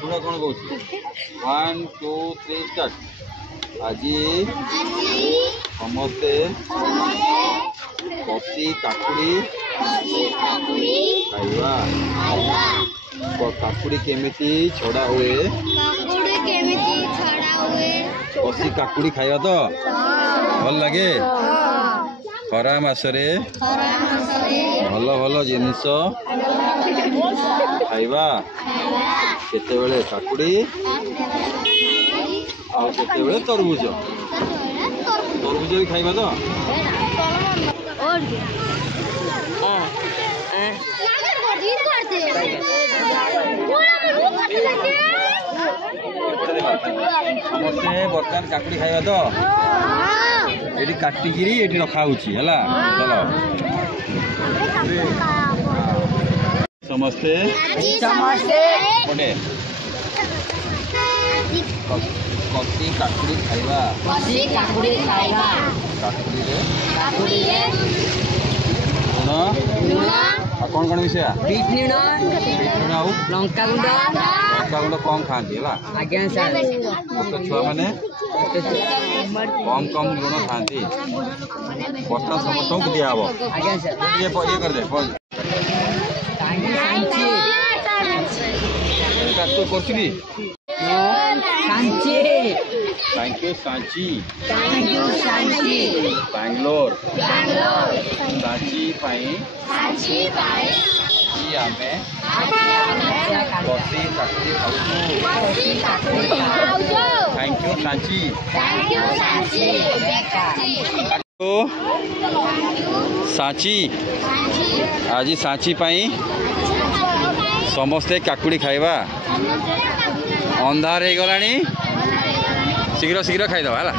तुम कौन कौन 1 2 3 स्टार्ट। आज समस्ते कसी काकुड़ी खाइबा। काकुड़ी केमिति छड़ा हुए कसी काकुड़ी खाइबा तो भल लगे। खरा मासरे भल भल जिनिस खाइबा। केतेबेले काकुड़ी और केतेबेले तरबुज भी खाइबा तो। समस्ते बर्तमान काकुड़ी खाइबा तो ये काटिकी ये रखा है। चलो समस्ते पटे कसी काकुड़ी खाइबा। काकुड़ी कौन कौन मिसा बीट लंका गुंड कम खाती है। छुआ मैंने कम कम लुण खाती। बर्तमान समस्त दिया हम ये कर दे थैंक यू सांची बैंगलोर सांची आमे कसी काकुड़ी खाऊँ। Thank you Sanchi. सांची आज सांची पाई समस्ते काकुड़ी खाइबा। अंधार हो गलानी शीघ्र शीघ्र खाईदबा है।